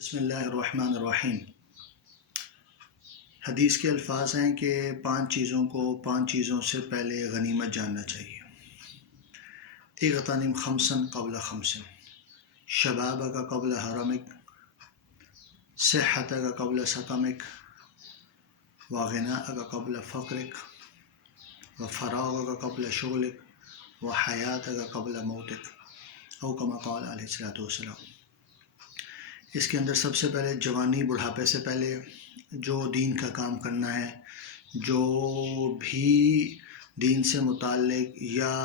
بسم اللہ الرحمن الرحیم۔ حدیث کے الفاظ ہیں کہ 5 چیزوں کو 5 چیزوں سے پہلے غنیمت جاننا چاہیے۔ اغتنم خمسا قبل خمس، شبابک قبل حرمک، صحتک قبل سقمک، وغناءک قبل فقرک، وفراغک قبل شغلک، وحیاتک قبل موتک، او کما قال علیہ الصلوۃ والسلام۔ اس کے اندر سب سے پہلے جوانی، بڑھاپے سے پہلے جو دین کا کام کرنا ہے، جو بھی دین سے متعلق یا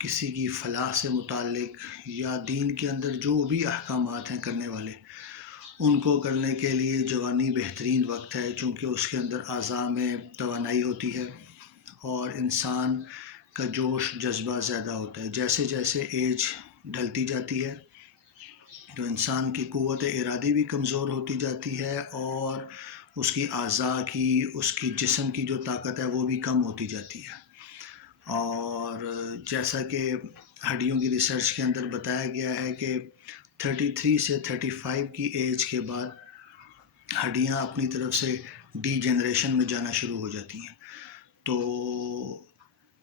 کسی کی فلاح سے متعلق یا دین کے اندر جو بھی احکامات ہیں کرنے والے، ان کو کرنے کے لیے جوانی بہترین وقت ہے، چونکہ اس کے اندر اعضاء میں توانائی ہوتی ہے اور انسان کا جوش جذبہ زیادہ ہوتا ہے۔ جیسے جیسے ایج ڈھلتی جاتی ہے تو انسان کی قوت ارادی بھی کمزور ہوتی جاتی ہے اور اس کی اعضاء کی، اس کی جسم کی جو طاقت ہے وہ بھی کم ہوتی جاتی ہے۔ اور جیسا کہ ہڈیوں کی ریسرچ کے اندر بتایا گیا ہے کہ 33 سے 35 کی ایج کے بعد ہڈیاں اپنی طرف سے ڈی جنریشن میں جانا شروع ہو جاتی ہیں۔ تو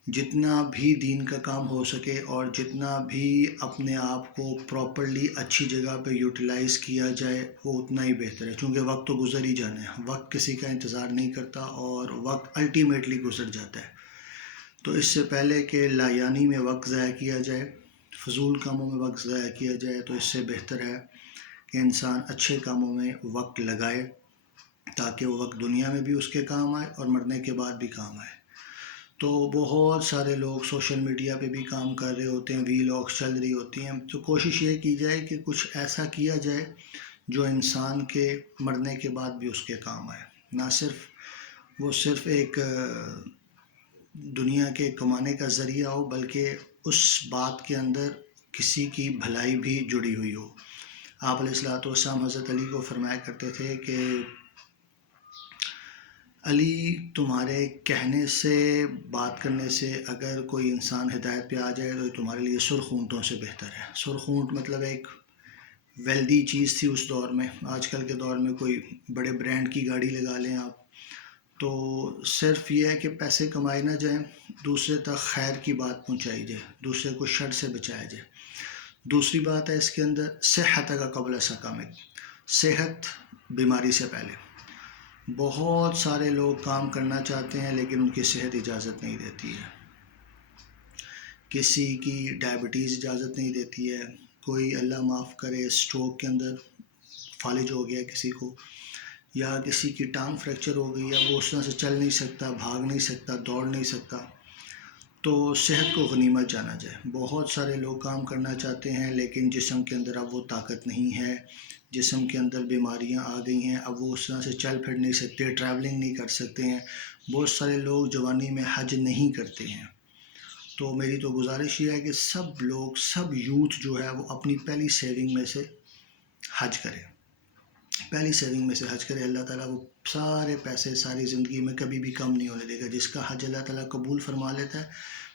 جتنا بھی دین کا کام ہو سکے اور جتنا بھی اپنے آپ کو پراپرلی اچھی جگہ پہ یوٹیلائز کیا جائے وہ اتنا ہی بہتر ہے، چونکہ وقت تو گزر ہی جانا ہے، وقت کسی کا انتظار نہیں کرتا اور وقت الٹیمیٹلی گزر جاتا ہے۔ تو اس سے پہلے کہ لایانی میں وقت ضائع کیا جائے، فضول کاموں میں وقت ضائع کیا جائے، تو اس سے بہتر ہے کہ انسان اچھے کاموں میں وقت لگائے تاکہ وہ وقت دنیا میں بھی اس کے کام آئے اور مرنے کے بعد بھی کام آئے۔ تو بہت سارے لوگ سوشل میڈیا پہ بھی کام کر رہے ہوتے ہیں، ویلاگس چل رہی ہوتی ہیں، تو کوشش یہ کی جائے کہ کچھ ایسا کیا جائے جو انسان کے مرنے کے بعد بھی اس کے کام آئے، نہ صرف ایک دنیا کے کمانے کا ذریعہ ہو، بلکہ اس بات کے اندر کسی کی بھلائی بھی جڑی ہوئی ہو۔ آپ علیہ الصلوۃ والسلام حضرت علی کو فرمایا کرتے تھے کہ علی، تمہارے کہنے سے، بات کرنے سے اگر کوئی انسان ہدایت پہ آ جائے تو تمہارے لیے سرخ اونٹوں سے بہتر ہے۔ سرخ اونٹ مطلب ایک ویلدی چیز تھی اس دور میں۔ آج کل کے دور میں کوئی بڑے برانڈ کی گاڑی لگا لیں آپ، تو صرف یہ ہے کہ پیسے کمائے نہ جائیں، دوسرے تک خیر کی بات پہنچائی جائے، دوسرے کو شر سے بچایا جائے۔ دوسری بات ہے اس کے اندر صحت کا قبل سقمک، صحت بیماری سے پہلے۔ بہت سارے لوگ کام کرنا چاہتے ہیں لیکن ان کی صحت اجازت نہیں دیتی ہے۔ کسی کی ڈائبٹیز اجازت نہیں دیتی ہے، کوئی اللہ معاف کرے اسٹروک کے اندر فالج ہو گیا کسی کو، یا کسی کی ٹانگ فریکچر ہو گئی ہے، وہ اس طرح سے چل نہیں سکتا، بھاگ نہیں سکتا، دوڑ نہیں سکتا۔ تو صحت کو غنیمت جانا جائے۔ بہت سارے لوگ کام کرنا چاہتے ہیں لیکن جسم کے اندر اب وہ طاقت نہیں ہے، جسم کے اندر بیماریاں آ گئی ہیں، اب وہ اس طرح سے چل پھر نہیں سکتے، ٹریولنگ نہیں کر سکتے ہیں۔ بہت سارے لوگ جوانی میں حج نہیں کرتے ہیں۔ تو میری تو گزارش یہ ہے کہ سب یوتھ جو ہے وہ اپنی پہلی سیونگ میں سے حج کرے، پہلی سیونگ میں سے حج کرے۔ اللہ تعالیٰ وہ سارے پیسے ساری زندگی میں کبھی بھی کم نہیں ہونے دے گا۔ جس کا حج اللہ تعالیٰ قبول فرما لیتا ہے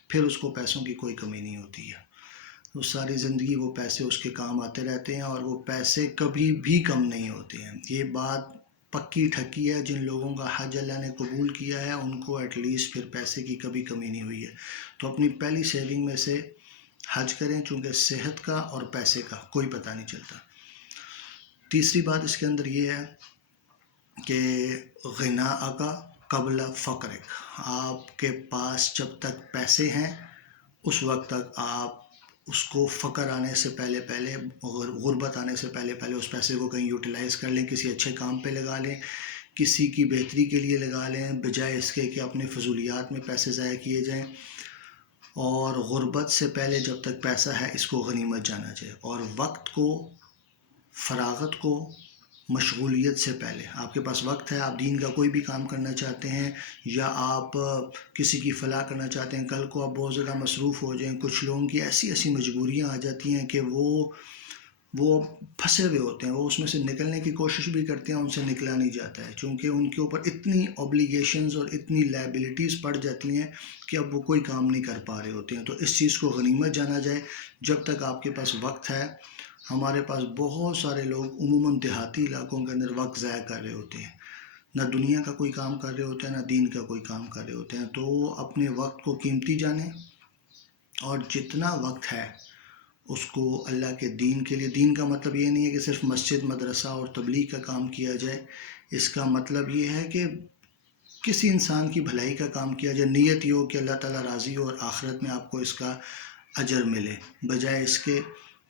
پھر اس کو پیسوں کی کوئی کمی نہیں ہوتی ہے۔ وہ ساری زندگی وہ پیسے اس کے کام آتے رہتے ہیں اور وہ پیسے کبھی بھی کم نہیں ہوتے ہیں۔ یہ بات پکی ٹھکی ہے، جن لوگوں کا حج اللہ نے قبول کیا ہے ان کو ایٹ لیسٹ پھر پیسے کی کبھی کمی نہیں ہوئی ہے۔ تو اپنی پہلی سیونگ میں سے حج کریں، چونکہ صحت کا اور پیسے کا کوئی پتہ نہیں چلتا۔ تیسری بات اس کے اندر یہ ہے کہ غناء کا قبل فقرک، آپ کے پاس جب تک پیسے ہیں اس وقت تک آپ اس کو فقر آنے سے پہلے غربت آنے سے پہلے اس پیسے کو کہیں یوٹیلائز کر لیں، کسی اچھے کام پہ لگا لیں، کسی کی بہتری کے لیے لگا لیں، بجائے اس کے کہ اپنے فضولیات میں پیسے ضائع کیے جائیں۔ اور غربت سے پہلے جب تک پیسہ ہے اس کو غنیمت جانا چاہیے، اور وقت کو، فراغت کو، مشغولیت سے پہلے آپ کے پاس وقت ہے، آپ دین کا کوئی بھی کام کرنا چاہتے ہیں یا آپ کسی کی فلاح کرنا چاہتے ہیں، کل کو آپ بہت زیادہ مصروف ہو جائیں۔ کچھ لوگوں کی ایسی مجبوریاں آ جاتی ہیں کہ وہ پھنسے ہوئے ہوتے ہیں، وہ اس میں سے نکلنے کی کوشش بھی کرتے ہیں، ان سے نکلا نہیں جاتا ہے، چونکہ ان کے اوپر اتنی اوبلیگیشنز اور اتنی لائبلٹیز پڑ جاتی ہیں کہ اب وہ کوئی کام نہیں کر پا رہے ہوتے ہیں۔ تو اس چیز کو غنیمت جانا جائے، جب تک آپ کے پاس وقت ہے ہمارے پاس بہت سارے لوگ عموماً دیہاتی علاقوں کے اندر وقت ضائع کر رہے ہوتے ہیں، نہ دنیا کا کوئی کام کر رہے ہوتے ہیں، نہ دین کا کوئی کام کر رہے ہوتے ہیں. تو اپنے وقت کو قیمتی جانیں، اور جتنا وقت ہے اس کو اللہ کے دین کے لیے. دین کا مطلب یہ نہیں ہے کہ صرف مسجد، مدرسہ اور تبلیغ کا کام کیا جائے. اس کا مطلب یہ ہے کہ کسی انسان کی بھلائی کا کام کیا جائے، نیت یہ ہو کہ اللہ تعالیٰ راضی ہو اور آخرت میں آپ کو اس کا اجر ملے، بجائے اس کے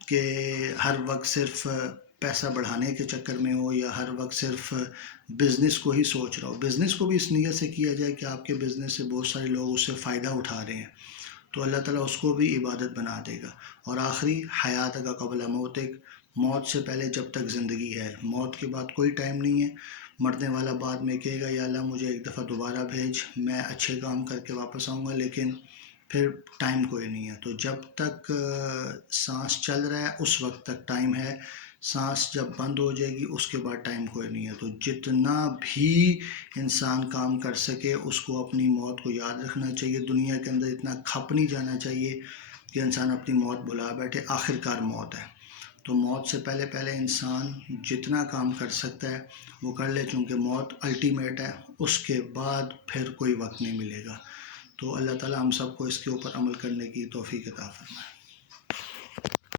کہ ہر وقت صرف پیسہ بڑھانے کے چکر میں ہو، یا ہر وقت صرف بزنس کو ہی سوچ رہا ہو. بزنس کو بھی اس نیت سے کیا جائے کہ آپ کے بزنس سے بہت سارے لوگ اس سے فائدہ اٹھا رہے ہیں، تو اللہ تعالیٰ اس کو بھی عبادت بنا دے گا. اور آخری، حیات کا قبل موتک، موت سے پہلے جب تک زندگی ہے. موت کے بعد کوئی ٹائم نہیں ہے. مرنے والا بعد میں کہے گا یا اللہ مجھے ایک دفعہ دوبارہ بھیج، میں اچھے کام کر کے واپس آؤں گا، لیکن پھر ٹائم کوئی نہیں ہے. تو جب تک سانس چل رہا ہے اس وقت تک ٹائم ہے، سانس جب بند ہو جائے گی اس کے بعد ٹائم کوئی نہیں ہے. تو جتنا بھی انسان کام کر سکے اس کو اپنی موت کو یاد رکھنا چاہیے. دنیا کے اندر اتنا کھپ نہیں جانا چاہیے کہ انسان اپنی موت بلا بیٹھے. آخر کار موت ہے، تو موت سے پہلے پہلے انسان جتنا کام کر سکتا ہے وہ کر لے، چونکہ موت الٹیمیٹ ہے، اس کے بعد پھر کوئی وقت نہیں ملے گا. تو اللہ تعالیٰ ہم سب کو اس کے اوپر عمل کرنے کی توفیق عطا فرمائے.